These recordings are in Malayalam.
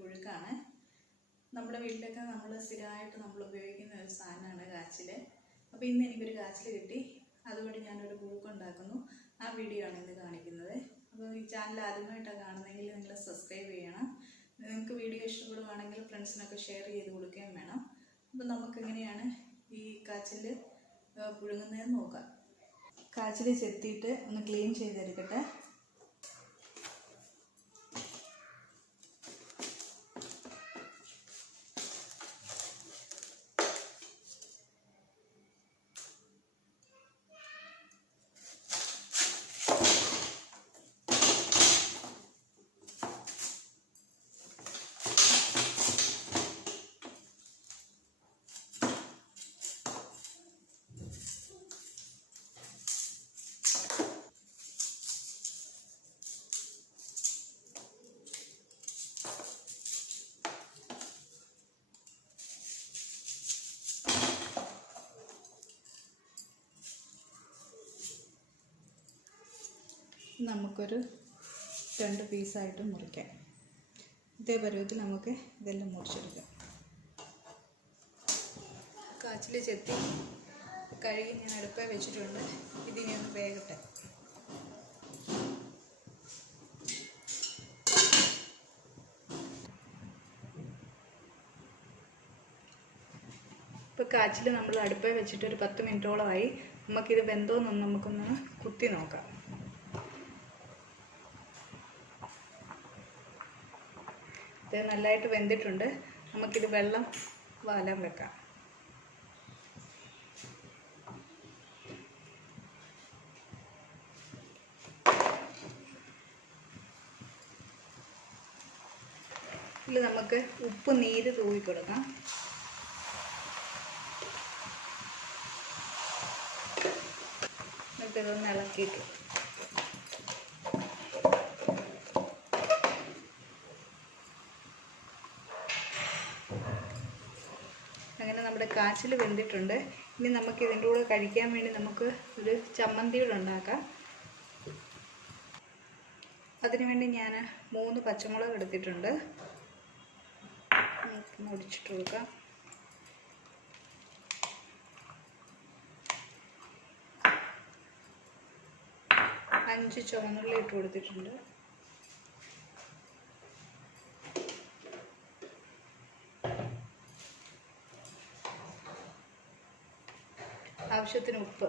പുഴുക്കാണ്. നമ്മുടെ വീട്ടിലൊക്കെ നമ്മൾ സ്ഥിരമായിട്ട് ഉപയോഗിക്കുന്ന ഒരു സാധനമാണ് കാച്ചിൽ. അപ്പോൾ ഇന്ന് എനിക്കൊരു കാച്ചിൽ കിട്ടി, അതുകൊണ്ട് ഞാനൊരു പുഴുക്ക് ഉണ്ടാക്കുന്നു. ആ വീഡിയോ ആണ് ഇന്ന് കാണിക്കുന്നത്. അപ്പോൾ ഈ ചാനൽ ആദ്യമായിട്ടാണ് കാണുന്നതെങ്കിൽ നിങ്ങൾ സബ്സ്ക്രൈബ് ചെയ്യണം. നിങ്ങൾക്ക് വീഡിയോ ഇഷ്ടപ്പെടുകയാണെങ്കിൽ ഫ്രണ്ട്സിനൊക്കെ ഷെയർ ചെയ്ത് കൊടുക്കുകയും വേണം. അപ്പോൾ നമുക്കെങ്ങനെയാണ് ഈ കാച്ചിൽ പുഴുങ്ങുന്നതെന്ന് നോക്കാം. കാച്ചിൽ ചെത്തിയിട്ട് ഒന്ന് ക്ലീൻ ചെയ്തെടുക്കട്ടെ. നമുക്കൊരു 2 പീസായിട്ട് മുറിക്കാം. ഇതേ പരുവത്തിൽ നമുക്ക് ഇതെല്ലാം മുറിച്ചെടുക്കാം. കാച്ചിൽ ചെത്തി കഴുകി ഞാൻ അടുപ്പേ വെച്ചിട്ടുണ്ട്. ഇതിനെ ഒന്ന് വേകട്ടെ. ഇപ്പോൾ കാച്ചിൽ നമ്മൾ അടുപ്പേ വെച്ചിട്ട് ഒരു 10 മിനിറ്റോളമായി. നമുക്കിത് വെന്തോന്നൊന്ന് നമുക്കൊന്ന് കുത്തി നോക്കാം. ഇത് നല്ലതായിട്ട് വെന്തിട്ടുണ്ട്. നമുക്കിത് വെള്ളം വാലാൻ വെക്കാം. ഇതിൽ നമുക്ക് ഉപ്പ് നീര് തൂവി കൊടുക്കാം. എന്നിട്ട് ഇതൊന്ന് ഇളക്കിയിട്ട് അങ്ങനെ നമ്മുടെ കാച്ചിൽ വെന്തിട്ടുണ്ട്. ഇനി നമുക്ക് ഇതിൻ്റെ കൂടെ കഴിക്കാൻ വേണ്ടി നമുക്ക് ഒരു ചമ്മന്തിയുടെ ഉണ്ടാക്കാം. അതിനുവേണ്ടി ഞാൻ 3 പച്ചമുളക് എടുത്തിട്ടുണ്ട്. നമുക്കൊന്ന് ഒടിച്ചിട്ട് കൊടുക്കാം. അഞ്ച് ചുവന്നുള്ളി ഇട്ട് കൊടുത്തിട്ടുണ്ട്. ആവശ്യത്തിന് ഉപ്പ്.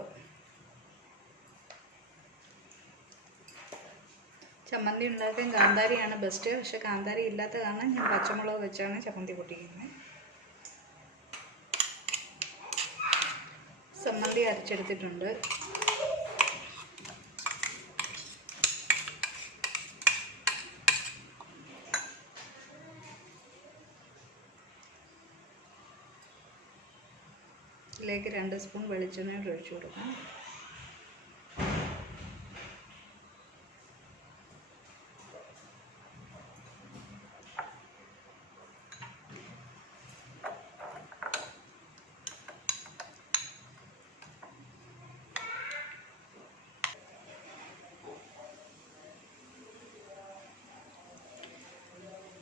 ചമ്മന്തി ഉണ്ടാക്കാൻ കാന്താരിയാണ് ബെസ്റ്റ്. പക്ഷെ കാന്താരി ഇല്ലാത്ത കാരണം ഞാൻ പച്ചമുളക് വെച്ചാണ് ചമ്മന്തി പൊട്ടിക്കുന്നത്. ചമ്മന്തി അരച്ചെടുത്തിട്ടുണ്ട്. ഇതിലേക്ക് 2 സ്പൂൺ വെളിച്ചെണ്ണ ഒഴിച്ചു കൊടുക്കാം.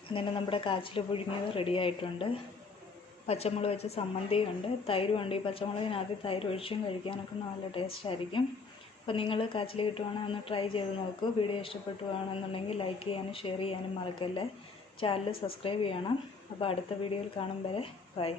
അങ്ങനെ നമ്മുടെ കാച്ചിൽ പുഴുങ്ങിയത് റെഡി ആയിട്ടുണ്ട്. പച്ചമുളക് വെച്ച് സമ്മന്തിയുണ്ട്, തൈരുമുണ്ട്. ഈ പച്ചമുളകിനകത്ത് തൈര് ഒഴിച്ചും കഴിക്കാനൊക്കെ നല്ല ടേസ്റ്റ് ആയിരിക്കും. അപ്പോൾ നിങ്ങൾ കാച്ചിൽ കിട്ടുവാണെങ്കിൽ ഒന്ന് ട്രൈ ചെയ്ത് നോക്കൂ. വീഡിയോ ഇഷ്ടപ്പെട്ടുവാണെന്നുണ്ടെങ്കിൽ ലൈക്ക് ചെയ്യാനും ഷെയർ ചെയ്യാനും മറക്കല്ലേ. ചാനൽ സബ്സ്ക്രൈബ് ചെയ്യണം. അപ്പോൾ അടുത്ത വീഡിയോയിൽ കാണും വരെ ബൈ.